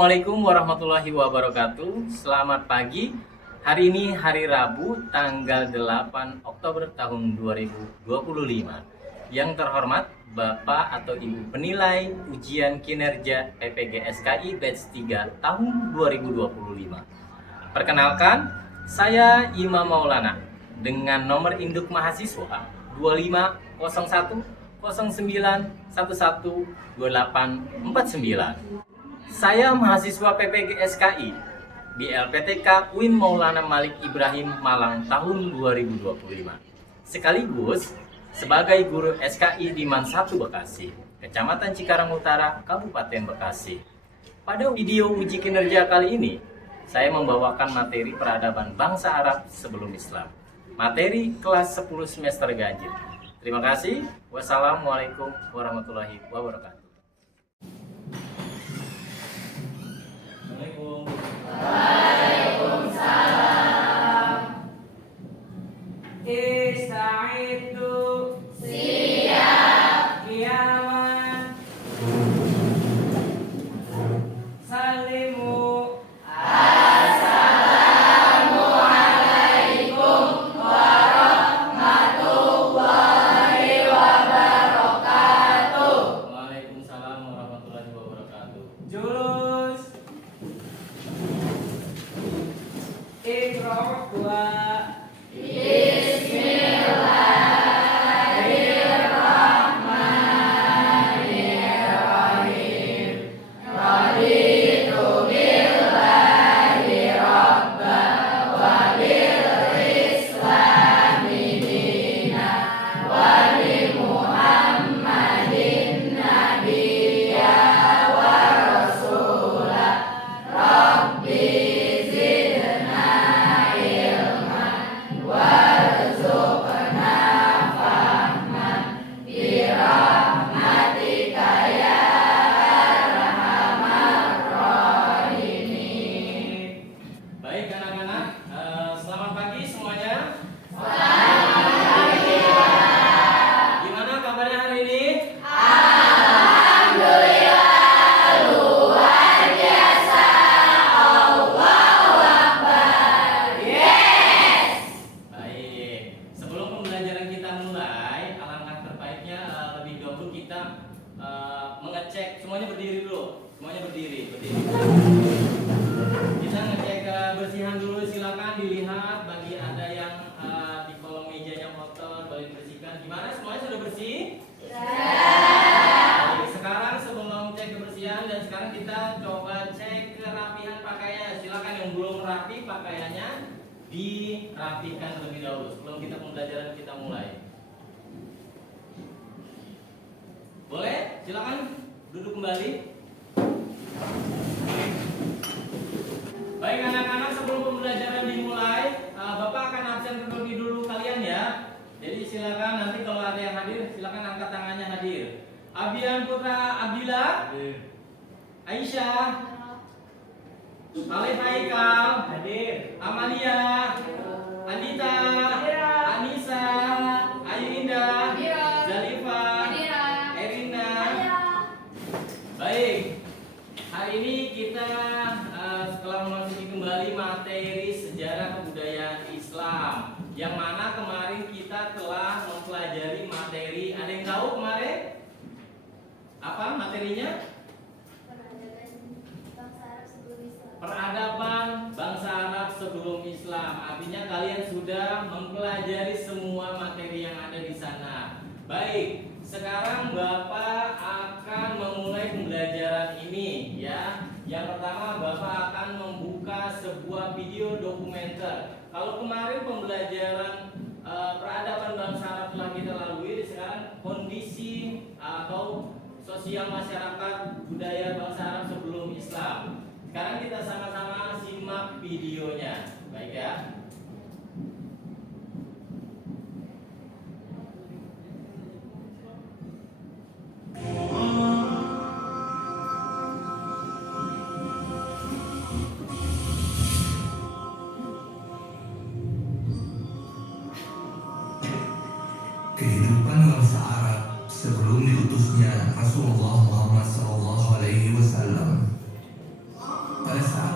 Assalamualaikum warahmatullahi wabarakatuh. Selamat pagi. Hari ini hari Rabu tanggal 8 Oktober tahun 2025. Yang terhormat Bapak atau Ibu penilai ujian kinerja PPG SKI batch 3 tahun 2025. Perkenalkan, saya Imam Maulana dengan nomor induk mahasiswa 2501 09112849. Saya mahasiswa PPG SKI di LPTK UIN Maulana Malik Ibrahim Malang tahun 2025. Sekaligus sebagai guru SKI di MAN 1 Bekasi, Kecamatan Cikarang Utara, Kabupaten Bekasi. Pada video uji kinerja kali ini, saya membawakan materi peradaban bangsa Arab sebelum Islam. Materi kelas 10 semester ganjil. Terima kasih. Wassalamualaikum warahmatullahi wabarakatuh. Waalaikumsalam. Ista'iddu. Siap. Qiyaman. Salimu. Assalamualaikum warahmatullahi wabarakatuh. Waalaikumsalam warahmatullahi wabarakatuh. Julus. Iqra' wa Bismillahirrahmanirrahim. Raditu billahi rabban wa bil islami dinan wa bi Muhammadin nabiyya wa rasulah. Rabbi zidna ilman warzuqna fahman birahmatika ya arhamar rahimin. Baik anak-anak, selamat pagi semuanya. Gimana kabarnya hari ini? Baik, sebelum pembelajaran kita mulai, alangkah terbaiknya lebih dahulu kita mengecek. Semuanya berdiri dulu. Semuanya berdiri. Kita ngecek kebersihan dulu. Silakan dilihat bagi ada yang di kolong mejanya kotor, boleh dibersihkan. Gimana? Semuanya sudah bersih? Baik, sekarang sebelum cek kebersihan dan sekarang kita coba cek kerapihan pakaian. Silakan yang belum rapi pakaiannya dirapikan terlebih dahulu sebelum kita pembelajaran kita mulai. Boleh? Silakan duduk kembali. Baik anak-anak, sebelum pembelajaran dimulai, Bapak akan absen terlebih dulu kalian ya. Jadi silakan nanti kalau ada yang hadir, silakan angkat tangannya hadir. Abian Putra Abdillah, Aisyah, Alif Haikal, hadir. Amalia, Andita, Anissa, Ayu Indah, Zalifa, Erina. Baik, hari ini kita setelah memasuki kembali materi sejarah kebudayaan Islam, yang mana kemarin kita telah mempelajari materi. Ada yang tahu kemarin apa materinya? Peradaban bangsa Arab sebelum Islam. Artinya kalian sudah mempelajari semua materi yang ada di sana. Baik, sekarang Bapak akan memulai pembelajaran ini ya. Yang pertama Bapak akan membuka sebuah video dokumenter. Kalau kemarin pembelajaran peradaban bangsa Arab telah kita lalui, sekarang kondisi atau sosial masyarakat budaya bangsa Arab sebelum Islam. Sekarang kita sama-sama simak videonya. Baik ya. Kehidupan bangsa Arab sebelum diutusnya Rasulullah Muhammad SAW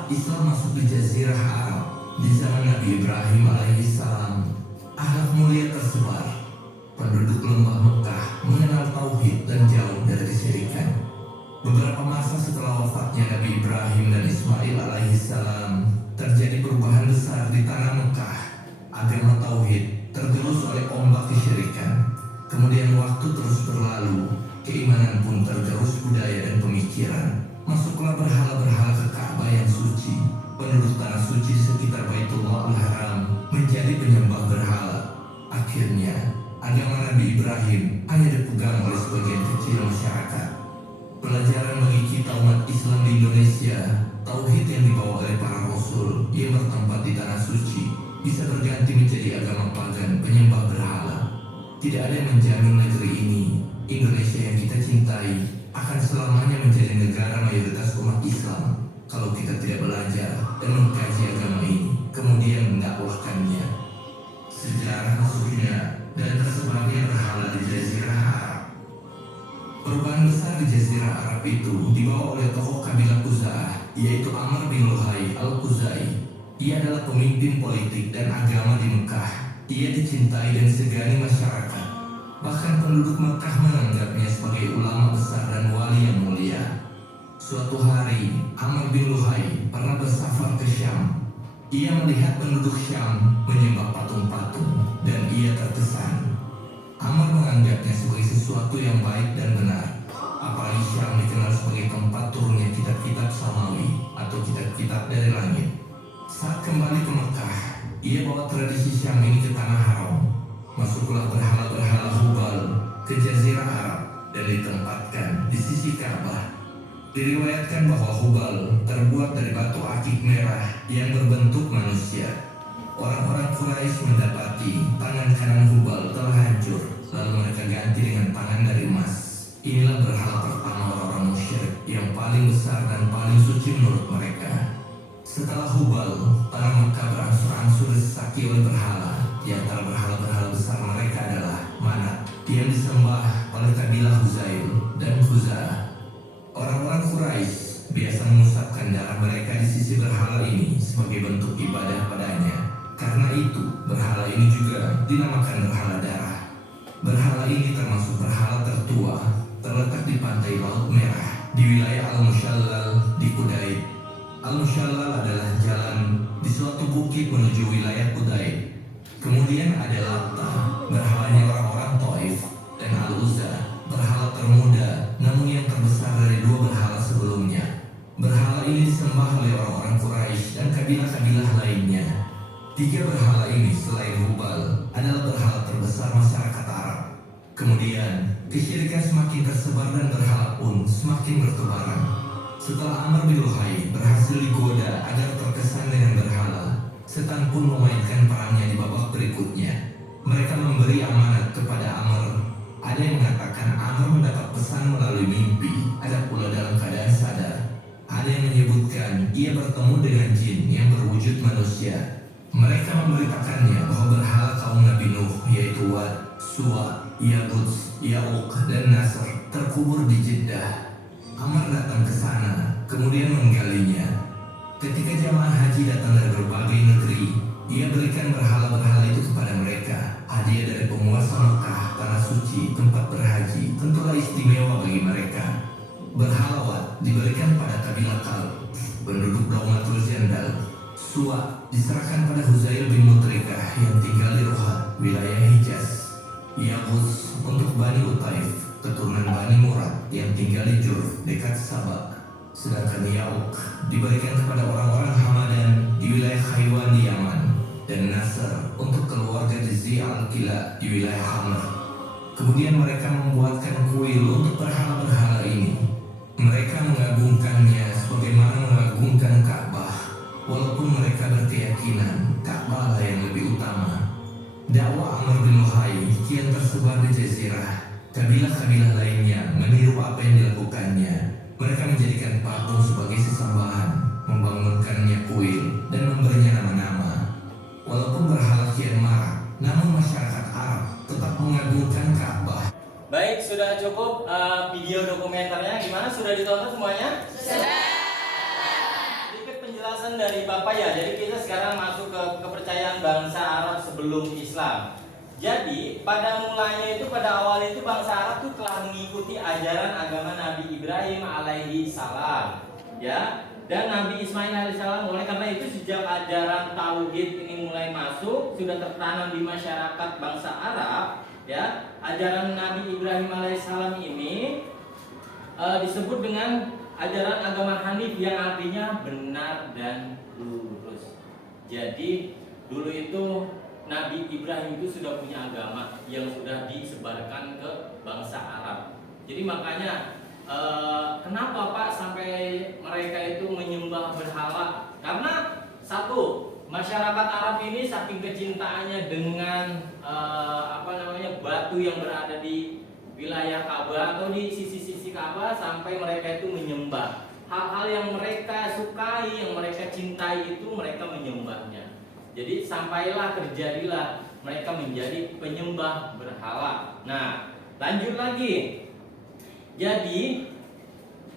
umat Islam masuk di Jazirah Arab di zaman Nabi Ibrahim alaihissalam, akhlak mulia tersebar. Penduduk lembah Mekah mengenal tauhid dan jauh dari kesyirikan. Beberapa masa setelah wafatnya Nabi Ibrahim dan Ismail alaihissalam, terjadi perubahan besar di tanah Mekah. Agama tauhid tergerus oleh ombak kesyirikan. Kemudian waktu terus berlalu, keimanan pun tergerus budaya dan pemikiran. Masuklah berhala-berhala ke Ka'bah yang suci. Penduduk tanah suci sekitar Baitullahul Haram menjadi penyembah berhala. Akhirnya, agama Nabi Ibrahim hanya dipegang oleh sebagian kecil masyarakat. Pelajaran bagi kita umat Islam di Indonesia, tauhid yang dibawa oleh para rasul yang bertempat di tanah suci bisa berganti menjadi agama pagan penyembah berhala. Tidak ada yang menjamin negeri ini, Indonesia yang kita cintai, akan selamanya menjadi negara mayoritas umat Islam kalau kita tidak belajar dan mengkaji agama ini, kemudian mendakwahkannya. Sejarah masuknya dan tersebarnya berhala di Jazirah Arab. Perubahan besar di Jazirah Arab itu dibawa oleh tokoh kabilah Khuza'ah, yaitu Amr bin Luhai al-Khuzai. Ia adalah pemimpin politik dan agama di Mekah. Ia dicintai dan disegani masyarakat. Bahkan penduduk Mekah menganggapnya sebagai ulama besar dan wali yang mulia. Suatu hari, Amr bin Luhai pernah bersafar ke Syam. Ia melihat penduduk Syam menyembah patung-patung dan ia terkesan. Amr menganggapnya sebagai sesuatu yang baik dan benar. Apalagi Syam dikenal sebagai tempat turunnya kitab-kitab samawi atau kitab-kitab dari langit. Saat kembali ke Mekah, ia bawa tradisi Syam ini ke tanah haram. Masuklah berhala-berhala Hubal ke Jazirah Arab dan ditempatkan di sisi Ka'bah. Diriwayatkan bahwa Hubal terbuat dari batu akik merah yang berbentuk manusia. Orang-orang Quraisy mendapati tangan kanan Hubal telah hancur, lalu mereka ganti dengan tangan dari emas. Inilah berhala pertama orang-orang musyrik yang paling besar dan paling suci menurut mereka. Setelah Hubal, tanah Mekah berangsur-angsur disesaki oleh berhala. Di antara berhala-berhala besar mereka adalah Manat, yang disembah oleh kabilah Huzail dan Khuza'ah. Orang-orang Quraisy biasa mengusapkan darah mereka di sisi berhala ini sebagai bentuk ibadah padanya. Karena itu, berhala ini juga dinamakan berhala darah. Berhala ini termasuk berhala tertua, terletak di pantai Laut Merah, di wilayah Al-Mushallal di Kudaid. Al-Mushallal adalah jalan di suatu bukit menuju wilayah Kudaid. Kemudian ada Latta, berhalanya orang-orang Taif, dan Al-Uzza, berhala termuda namun yang terbesar dari dua berhala sebelumnya. Berhala ini disembah oleh orang-orang Quraisy dan kabilah-kabilah lainnya. Tiga berhala ini selain Hubal adalah berhala terbesar masyarakat Arab. Kemudian, kesyirikan semakin tersebar dan berhala pun semakin bertebaran. Setelah Amr bin Luhai berhasil digoda agar terkesan dengan berhala, setan pun memainkan perannya di babak berikutnya. Mereka memberi amanat kepada Amr. Ada yang mengatakan Amr mendapat pesan melalui mimpi, ada pula dalam keadaan sadar. Ada yang menyebutkan ia bertemu dengan jin yang berwujud manusia. Mereka memberitakannya bahwa berhala kaum Nabi Nuh, yaitu Wad, Suwa, Yaguts, Ya'uq, dan Nasr terkubur di Jeddah. Amr datang ke sana, kemudian menggalinya. Ketika jamaah haji datang dari berbagai negeri, ia berikan berhala-berhala itu kepada mereka. Hadiah dari penguasa Mekah, tanah suci, tempat berhaji, tentulah istimewa bagi mereka. Berhala Wad diberikan pada kabilah Kalb, penduduk Daumatul Jandal. Suwa diserahkan pada Huzail bin Mutrikah yang tinggal di Rohat, wilayah Hijaz. Yaguts untuk Bani Utaif, keturunan Bani Murad yang tinggal di Jurf, dekat Sabak. Sedangkan Ya'uq diberikan kepada orang-orang Hamadan di wilayah Khaywan di Yaman, dan Nasr untuk keluarga Jazzi al-Kila di wilayah Hamr. Kemudian mereka membuatkan kuil untuk berhala-berhala ini. Mereka mengagungkannya sebagaimana mengagungkan Ka'bah, walaupun mereka berkeyakinan Ka'bah yang lebih utama. Dakwah Amr bin Luhai kian tersebar di Jazirah. Kabilah-kabilah lainnya meniru apa yang dilakukannya. Mereka menjadikan patung sebagai sesembahan, membangunkannya kuil, dan memberinya nama-nama. Walaupun berhala kian marak, namun masyarakat Arab tetap mengagungkan Ka'bah. Baik, sudah cukup video dokumenternya. Gimana? Sudah ditonton semuanya? Sudah. Sedikit penjelasan penjelasan dari Bapak ya. Jadi kita sekarang masuk ke kepercayaan bangsa Arab sebelum Islam. Jadi pada mulanya itu, pada awalnya itu bangsa Arab itu telah mengikuti ajaran agama Nabi Ibrahim alaihi salam, ya, dan Nabi Ismail alaihi salam. Oleh karena itu sejak ajaran tauhid ini mulai masuk, sudah tertanam di masyarakat bangsa Arab, ya, ajaran Nabi Ibrahim alaihi salam ini disebut dengan ajaran agama Hanif yang artinya benar dan lurus. Jadi dulu itu Nabi Ibrahim itu sudah punya agama yang sudah disebarkan ke bangsa Arab. Jadi makanya kenapa Pak sampai mereka itu menyembah berhala? Karena satu, masyarakat Arab ini saking kecintaannya dengan batu yang berada di wilayah Ka'bah atau di sisi-sisi Ka'bah, sampai mereka itu menyembah hal-hal yang mereka sukai, yang mereka cintai, itu mereka menyembahnya. Jadi sampailah terjadilah mereka menjadi penyembah berhala. Nah, lanjut lagi. Jadi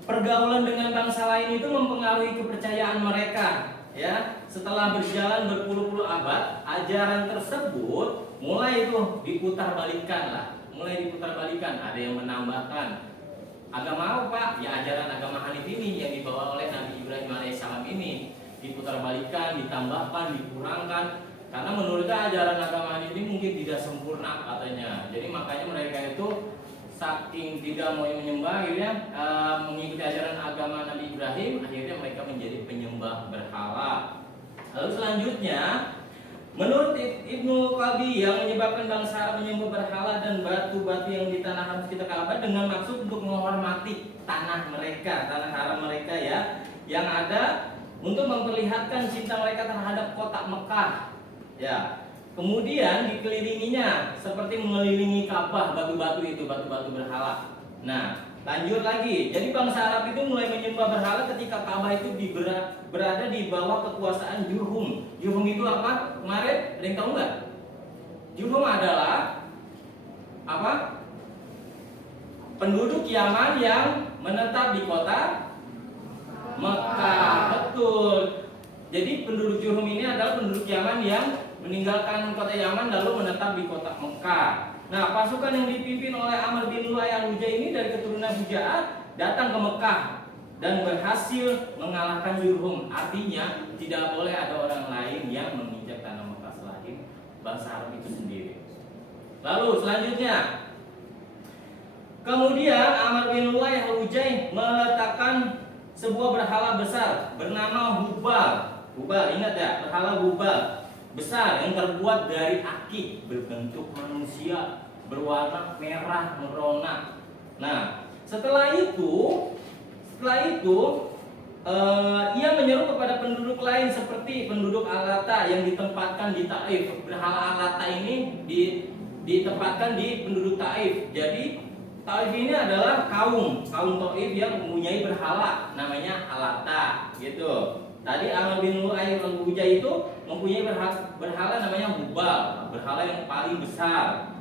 pergaulan dengan bangsa lain itu mempengaruhi kepercayaan mereka, ya. Setelah berjalan berpuluh-puluh abad, ajaran tersebut mulai itu diputarbalikkan lah. Mulai diputarbalikkan. Ada yang menambahkan agama apa, Pak? Ya ajaran agama Hanif ini yang dibawa oleh Nabi Ibrahim alaihissalam ini diputarbalikkan, ditambahkan, dikurangkan, karena menurutnya ajaran agama Hanif ini mungkin tidak sempurna katanya. Jadi makanya mereka itu saking tidak mau menyembah, akhirnya mengikuti ajaran agama Nabi Ibrahim, akhirnya mereka menjadi penyembah berhala. Lalu selanjutnya, menurut Ibnu Qalbi, yang menyebabkan bangsa Arab menyembah berhala dan batu-batu yang di tanah haram sekitar Ka'bah dengan maksud untuk menghormati tanah mereka, tanah haram mereka, ya, yang ada untuk memperlihatkan cinta mereka terhadap kota Mekah, ya. Kemudian dikelilinginya seperti mengelilingi Ka'bah, batu-batu itu, batu-batu berhala. Nah, lanjut lagi. Jadi bangsa Arab itu mulai menyembah berhala ketika Ka'bah itu berada di bawah kekuasaan Jurhum. Jurhum itu apa? Kemarin ada yang tahu nggak? Jurhum adalah apa? Penduduk Yaman yang menetap di kota Mekah. Betul. Jadi penduduk Jurhum ini adalah penduduk Yaman yang meninggalkan kota Yaman lalu menetap di kota Mekah. Nah, pasukan yang dipimpin oleh Amr bin Lu'ay al-Hujai ini dari keturunan Huja'ah datang ke Mekah dan berhasil mengalahkan Jurhum. Artinya tidak boleh ada orang lain yang menginjak tanah Mekah selain bangsa Arab itu sendiri. Lalu selanjutnya, kemudian Amr bin Lu'ay al-Hujai meletakkan sebuah berhala besar bernama Hubal. Hubal, ingat ya, berhala Hubal besar yang terbuat dari akik, berbentuk manusia, berwarna merah merona. Nah, setelah itu ia menyeru kepada penduduk lain seperti penduduk Alata yang ditempatkan di Taif. Berhala Alata ini ditempatkan di penduduk Taif. Jadi Taif ini adalah kaum Taif yang mempunyai berhala namanya Alata, gitu. Tadi Amr bin Lu'ay al-Hujai itu mempunyai berhala namanya Hubal, berhala yang paling besar.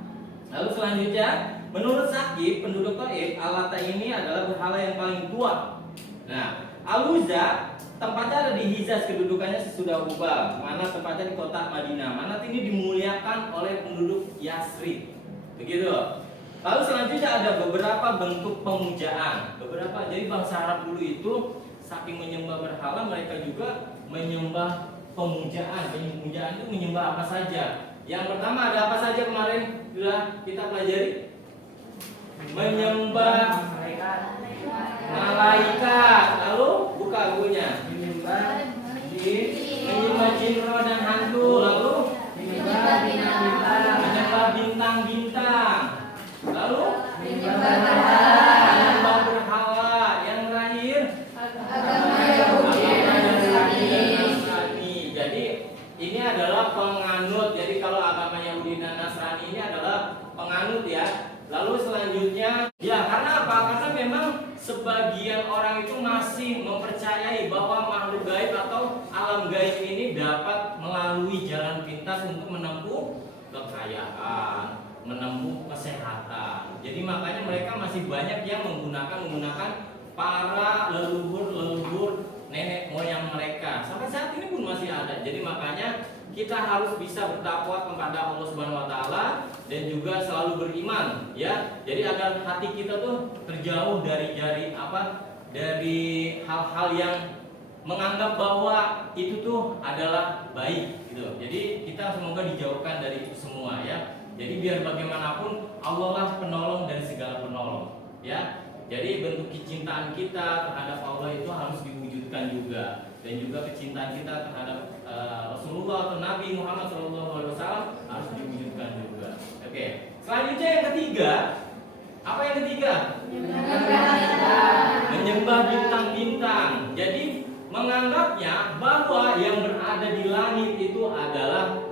Lalu selanjutnya, menurut Sakib, penduduk Taif, Alata ini adalah berhala yang paling tua. Nah, Al-Uzza tempatnya ada di Hijaz, kedudukannya sesudah Hubal, mana tempatnya di kota Madinah. Manat ini dimuliakan oleh penduduk Yasrib. Begitu. Lalu selanjutnya ada beberapa bentuk pemujaan. Jadi bangsa Arab dulu itu saking menyembah berhala, mereka juga menyembah pemujaan. Pemujaan itu menyembah apa saja. Yang pertama ada apa saja kemarin sudah kita pelajari? Menyembah malaikat. Lalu buka bukunya. Menyembah jin, roh dan hantu. Lalu menyembah bintang-bintang. Lalu menyembah berhala. Yang terakhir agama Yahudi dan Nasrani. Jadi ini adalah penganut. Jadi kalau agama Yahudi dan Nasrani ini adalah penganut, ya. Lalu selanjutnya, ya, karena apa? Karena memang sebagian orang itu masih mempercayai bahwa makhluk gaib atau alam gaib ini dapat melalui jalan pintas untuk menempuh kekayaan, menempuh kesehatan. Jadi makanya mereka masih banyak yang menggunakan para leluhur nenek moyang mereka. Sampai saat ini pun masih ada. Jadi makanya kita harus bisa bertakwa kepada Allah Subhanahu wa taala dan juga selalu beriman, ya. Jadi agar hati kita tuh terjauh dari dari hal-hal yang menganggap bahwa itu tuh adalah baik gitu. Jadi kita semoga dijauhkan dari itu semua, ya. Jadi biar bagaimanapun Allah lah penolong dari segala penolong, ya. Jadi bentuk kecintaan kita terhadap Allah itu harus diwujudkan juga, dan juga kecintaan kita terhadap Rasulullah atau Nabi Muhammad SAW harus diwujudkan juga. Oke. Selanjutnya yang ketiga, apa yang ketiga? Menyembah bintang-bintang. Jadi menganggapnya bahwa yang berada di langit itu adalah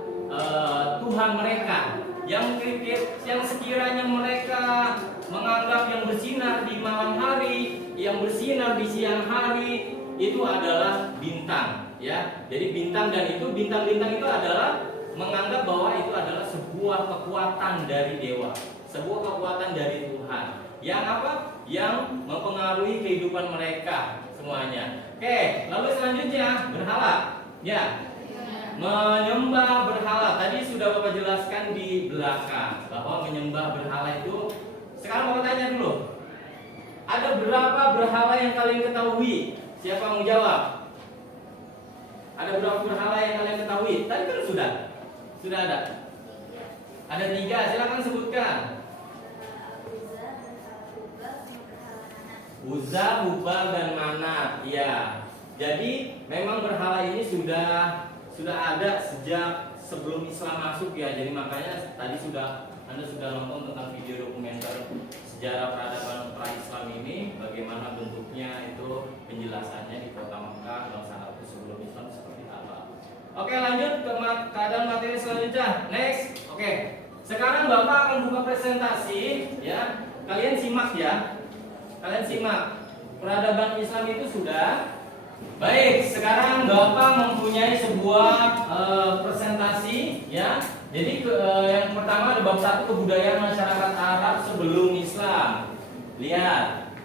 Tuhan mereka. Yang sekiranya mereka menganggap yang bersinar di malam hari, yang bersinar di siang hari itu adalah bintang, ya. Jadi bintang-bintang itu adalah menganggap bahwa itu adalah sebuah kekuatan dari dewa, sebuah kekuatan dari Tuhan. Yang apa? Yang mempengaruhi kehidupan mereka semuanya. Oke, lalu selanjutnya berhala, ya. Menyembah berhala tadi sudah Bapak jelaskan di belakang bahwa menyembah berhala itu. Sekarang Bapak tanya dulu, ada berapa berhala yang kalian ketahui? Siapa yang mau jawab? Ada berapa berhala yang kalian ketahui? Tadi kan sudah ada. Ada 3, silakan sebutkan. Uzza, Hubal, dan Manat. Ya. Jadi memang berhala ini sudah ada sejak sebelum Islam masuk, ya. Jadi makanya tadi Anda sudah nonton tentang video dokumenter sejarah peradaban pra-Islam ini, bagaimana bentuknya itu penjelasannya di kota Mekah, bangsa Arab sebelum Islam seperti apa. Oke, lanjut ke keadaan materi selanjutnya. Next. Oke. Sekarang Bapak akan buka presentasi, ya. Kalian simak, ya. Kalian simak. Peradaban Islam itu sudah. Baik, sekarang Bapak mempunyai sebuah presentasi, ya. Jadi yang pertama ada bab 1, kebudayaan masyarakat Arab sebelum Islam. Lihat.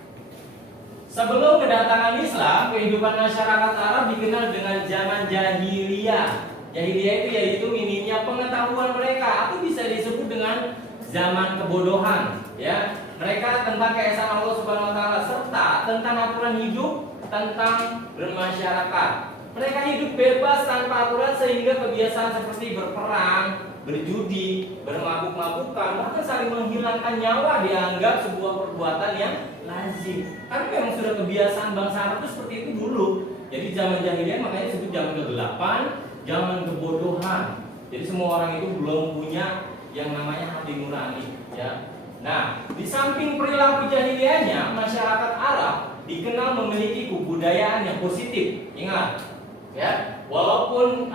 Sebelum kedatangan Islam, kehidupan masyarakat Arab dikenal dengan zaman jahiliyah. Jahiliyah itu yaitu minimnya pengetahuan mereka, atau bisa disebut dengan zaman kebodohan, ya. Mereka tentang keesaan Allah Subhanahu wa taala serta tentang aturan hidup, tentang bermasyarakat. Mereka hidup bebas tanpa aturan sehingga kebiasaan seperti berperang, berjudi, bermabuk-mabukan, bahkan saling menghilangkan nyawa dianggap sebuah perbuatan yang lazim. Karena memang sudah kebiasaan bangsa Arab itu seperti itu dulu. Jadi zaman jahiliyah makanya disebut zaman kegelapan, zaman kebodohan. Jadi semua orang itu belum punya yang namanya hati nurani, ya. Nah, di samping perilaku jahiliyahnya, masyarakat Arab dikenal memiliki kebudayaan yang positif. Ingat, ya, walaupun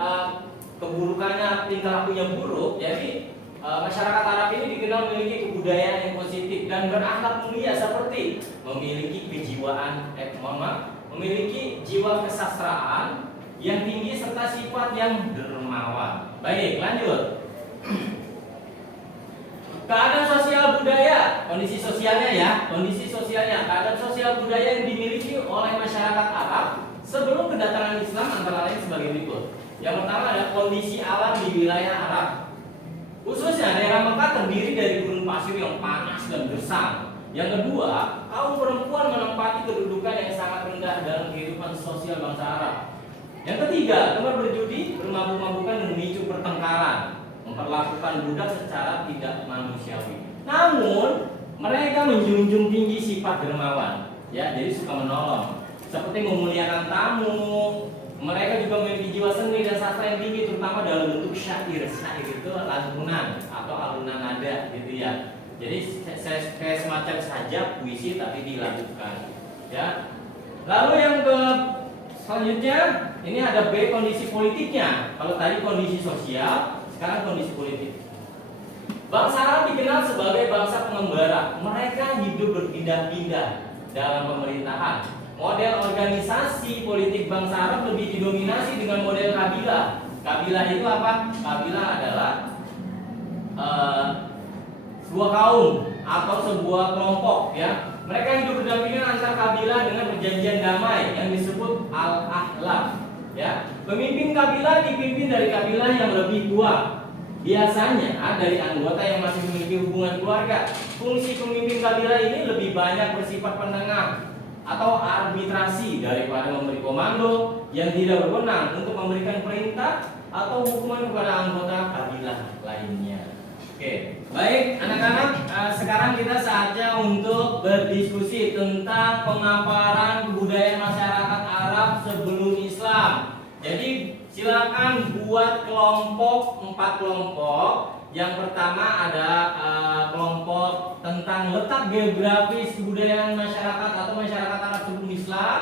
keburukannya, tingkah lakunya buruk, jadi masyarakat Arab ini dikenal memiliki kebudayaan yang positif dan berakhlak mulia, seperti memiliki memiliki jiwa kesastraan yang tinggi serta sifat yang dermawan. Baik, lanjut. Keadaan sosial budaya, kondisi sosialnya, ya, keadaan sosial budaya yang dimiliki oleh masyarakat Arab sebelum kedatangan Islam antara lain sebagai berikut. Yang pertama ada kondisi alam di wilayah Arab. Khususnya daerah Mekah terdiri dari gurun pasir yang panas dan gersang. Yang kedua, kaum perempuan menempati kedudukan yang sangat rendah dalam kehidupan sosial bangsa Arab. Yang ketiga, tempat berjudi, bermabuk-mabukan dan memicu pertengkaran, memperlakukan budak secara tidak manusiawi. Namun mereka menjunjung tinggi sifat dermawan, ya, jadi suka menolong, seperti memuliakan tamu. Mereka juga memiliki jiwa seni dan sastra yang tinggi, terutama dalam bentuk syair. Syair itu lantunan atau alunan nada, gitu, ya. Jadi kayak semacam sajak puisi tapi dilanjutkan, ya. Lalu yang ke selanjutnya, ini ada B, kondisi politiknya. Kalau tadi kondisi sosial, sekarang kondisi politik. Bangsa Arab dikenal sebagai bangsa pengembara. Mereka hidup berpindah-pindah dalam pemerintahan. Model organisasi politik bangsa Arab lebih didominasi dengan model kabilah. Kabilah itu apa? Kabilah adalah sebuah kaum atau sebuah kelompok, ya. Mereka hidup berdampingan antar kabilah dengan perjanjian damai yang disebut al-ahlaf. Ya, pemimpin kabilah dipimpin dari kabilah yang lebih tua. Biasanya dari anggota yang masih memiliki hubungan keluarga. Fungsi pemimpin kabilah ini lebih banyak bersifat penengah atau arbitrasi daripada memberi komando yang tidak berwenang untuk memberikan perintah atau hukuman kepada anggota kabilah lainnya. Oke, baik anak-anak, sekarang kita saatnya untuk berdiskusi tentang pemaparan kebudayaan masyarakat Arab sebelum Islam. Jadi silakan buat kelompok 4 kelompok. Yang pertama ada kelompok tentang letak geografis kebudayaan masyarakat atau masyarakat Arab sebelum Islam.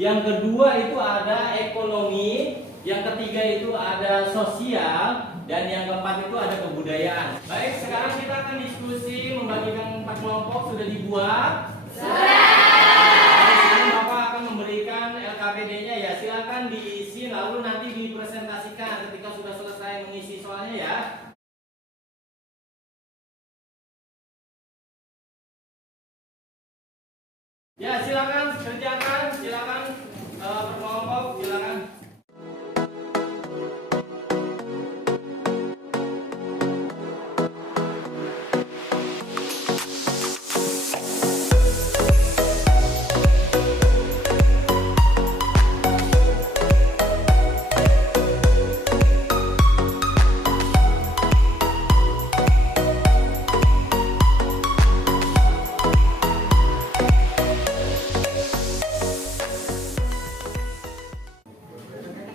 Yang kedua itu ada ekonomi. Yang ketiga itu ada sosial. Dan yang keempat itu ada kebudayaan. Baik, sekarang kita akan diskusi membagikan 4 kelompok. Sudah dibuat? Sudah. Bapak akan memberikan LKPD-nya ya. Silakan diisi lalu nanti dipresentasikan ketika sudah selesai mengisi soalnya ya. Ya, silakan kerjakan, silakan berkelompok, silakan.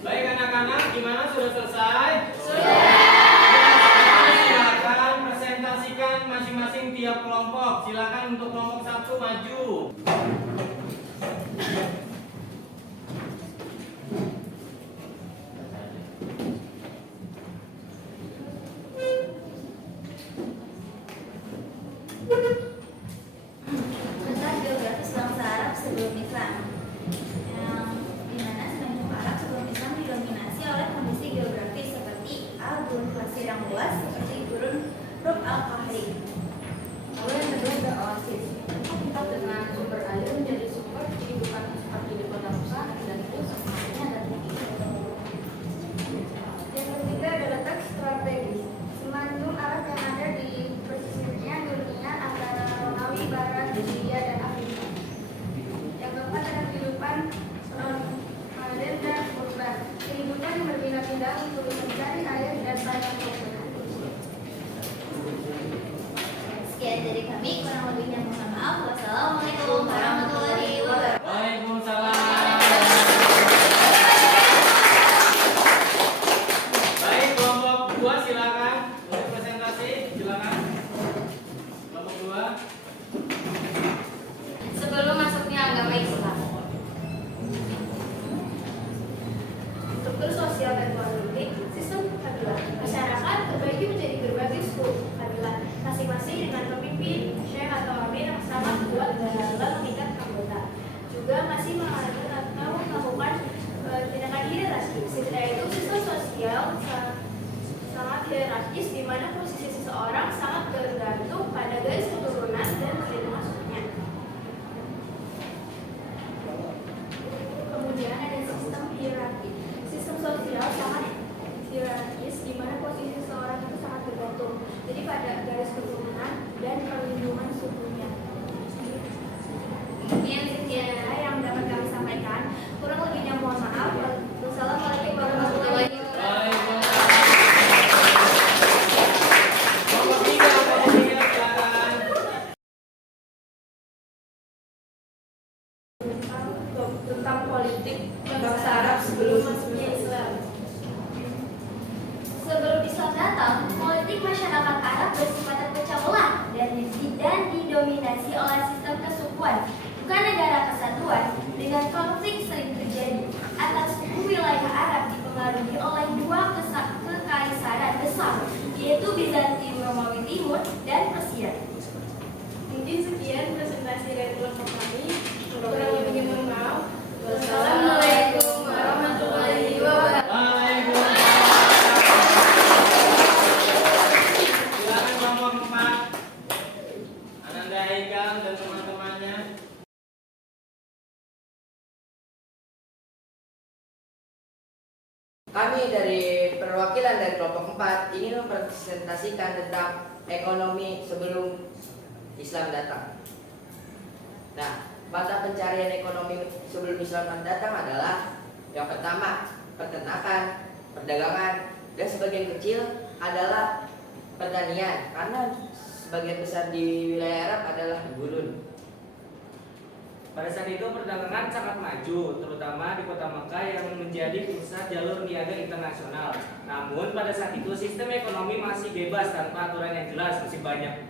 Baik anak-anak, gimana sudah selesai? Sudah. Silakan presentasikan masing-masing tiap kelompok. Silakan untuk kelompok 1 maju. Letak geografis bangsa Arab sebelum Islam. Yang dimana semenjak Arab sebelum Islam didominasi oleh kondisi geografis seperti gurun pasir yang luas seperti gurun Rub al-Khali. Lalu yang kedua ada oasis. Tempat dengan sumber air menjadi sumber kehidupan seperti di kota Musa dan itu semuanya ada tinggi. Yang ketiga ada letak strategis. Semenanjung Arab yang ada di pesisirnya dunia antara Romawi, Barat, Syria, dan Afrika. Yang keempat ada kehidupan nomaden dan urban. Kehidupan yang berpindah-pindah untuk mencari air dan banyak makanan. Sekian dari kami, kurang lebihnya mohon maaf. Wassalamualaikum warahmatullahi wabarakatuh. Waalaikumsalam. Baik, kelompok 2 silakan untuk presentasi, silakan. Kelompok 2. Sebelum masuknya agama Islam. Struktur sosial dan politik, sistem kabilah. Masyarakat terbagi menjadi berbagai suku kabilah, masing-masing dengan pemimpin, syekh atau amir yang sangat kuat dalam mengikat anggota. Juga masih mengalami atau melakukan tindakan hierarkis, yaitu sistem sosial sangat hierarkis di mana posisi seseorang sangat bergantung pada garis keturunan dan pintu masuknya. Kemudian ada sistem hierarki. Sistem sosial sangat hierarkis di mana posisi seseorang itu sangat bergantung jadi pada garis keturunan dan perlindungan sukunya. Mungkin sekian yang dapat kami sampaikan. Kurang lebihnya mohon maaf. Wassalamualaikum warahmatullahi wabarakatuh. Kelompok 3 silakan. Tentang politik bangsa Arab sebelum masuknya Islam. Sebelum Islam datang, politik masyarakat Arab bersifat terpecah belah dan didominasi oleh sistem kesukuan, bukan negara kesatuan. Dengan konflik sering terjadi atas suku wilayah Arab dipengaruhi oleh 2 kekaisaran besar, yaitu Bizantium Romawi Timur dan Persia. Mungkin sekian presentasi dari kelompok kami. Kurang lebihnya mohon maaf. Wassalamualaikum warahmatullahi wabarakatuh. Waalaikumsalam. Silakan kelompok 4. Ananda Haikal dan teman-temannya. dari kelompok 4 ini mempresentasikan tentang ekonomi sebelum Islam datang. Nah, mata pencarian ekonomi sebelum Islam datang adalah yang pertama peternakan, perdagangan, dan sebagian kecil adalah pertanian karena sebagian besar di wilayah Arab adalah gurun. Pada saat itu perdagangan sangat maju, terutama di kota Mekah yang menjadi pusat jalur niaga internasional. Namun pada saat itu sistem ekonomi masih bebas tanpa aturan yang jelas, masih banyak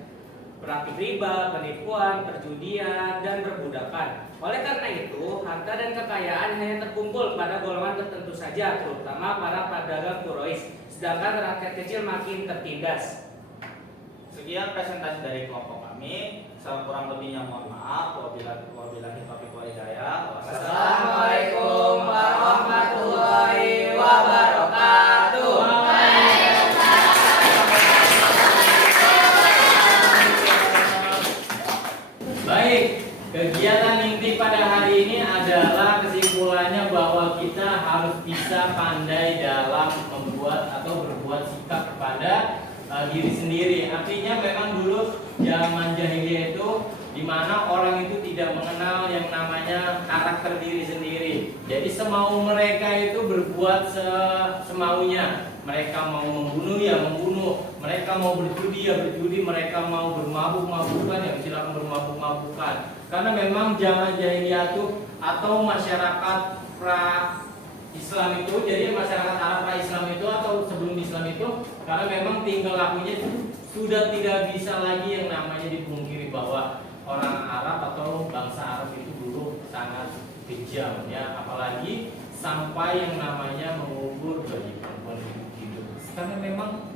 praktik riba, penipuan, perjudian, dan perbudakan. Oleh karena itu, harta dan kekayaan hanya terkumpul pada golongan tertentu saja, terutama para pedagang Quraisy, sedangkan rakyat kecil makin tertindas. Sekian presentasi dari kelompok kami. Kurang lebihnya mohon maaf. Wabillahi taufiq wal hidayah. Wassalamualaikum warahmatullahi wabarakatuh. Baik, kegiatan inti pada hari ini adalah kesimpulannya bahwa kita harus bisa pandai dalam membuat atau berbuat sikap kepada diri sendiri. Artinya memang dulu zaman jahiliyah itu di mana orang itu tidak mengenal yang namanya karakter diri sendiri. Jadi semau mereka itu berbuat semaunya. Mereka mau membunuh ya membunuh, mereka mau berjudi ya berjudi, mereka mau bermabuk-mabukan ya silakan bermabuk-mabukan. Karena memang zaman jahiliyah itu atau masyarakat pra Islam itu, jadi masyarakat Arab pra-Islam itu atau sebelum Islam itu, karena memang tingkah lakunya sudah tidak bisa lagi yang namanya dipungkiri bahwa orang Arab atau bangsa Arab itu dulu sangat kejam ya, apalagi sampai yang namanya mengubur bagi perempuan hidup. Karena memang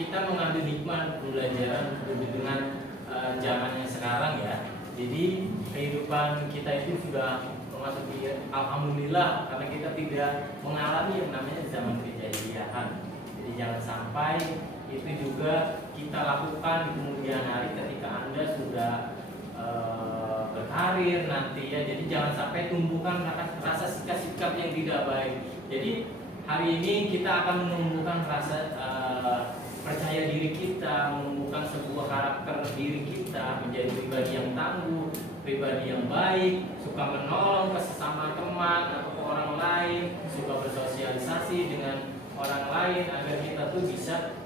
kita mengambil hikmah pembelajaran dengan zamannya sekarang ya. Jadi kehidupan kita itu sudah memasuki alhamdulillah karena kita tidak mengalami yang namanya zaman kejadian. Jadi jangan sampai itu juga kita lakukan di kemudian hari ketika Anda sudah berkarir nanti ya. Jadi jangan sampai tumbuhkan rasa sikap-sikap yang tidak baik. Jadi hari ini kita akan menumbuhkan rasa percaya diri kita, menumbuhkan sebuah karakter diri kita menjadi pribadi yang tangguh, pribadi yang baik, suka menolong ke sesama teman atau ke orang lain, suka bersosialisasi dengan orang lain agar kita tuh bisa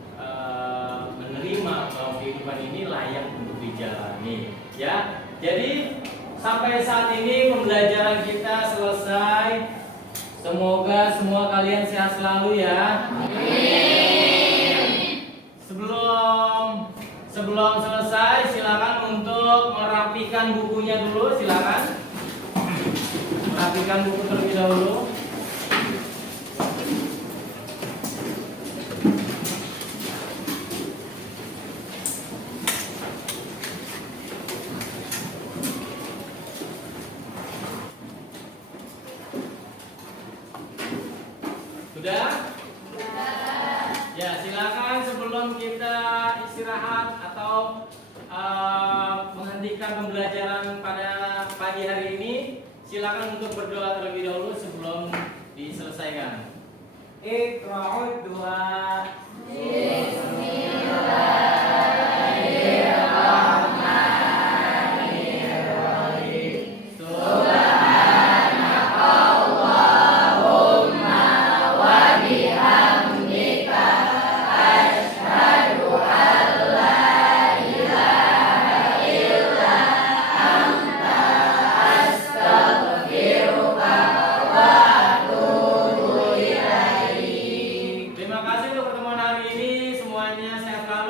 menerima bahwa kehidupan ini layak untuk dijalani. Ya, jadi sampai saat ini pembelajaran kita selesai. Semoga semua kalian sehat selalu ya. Sebelum selesai silakan untuk merapikan bukunya dulu, silakan. Merapikan buku terlebih dahulu. Sudah? Ya, silakan sebelum kita istirahat atau menghentikan pembelajaran pada pagi hari ini, silakan untuk berdoa terlebih dahulu sebelum diselesaikan. Iqra'ud du'a. Terima kasih untuk pertemuan hari ini. Semuanya sehat selalu.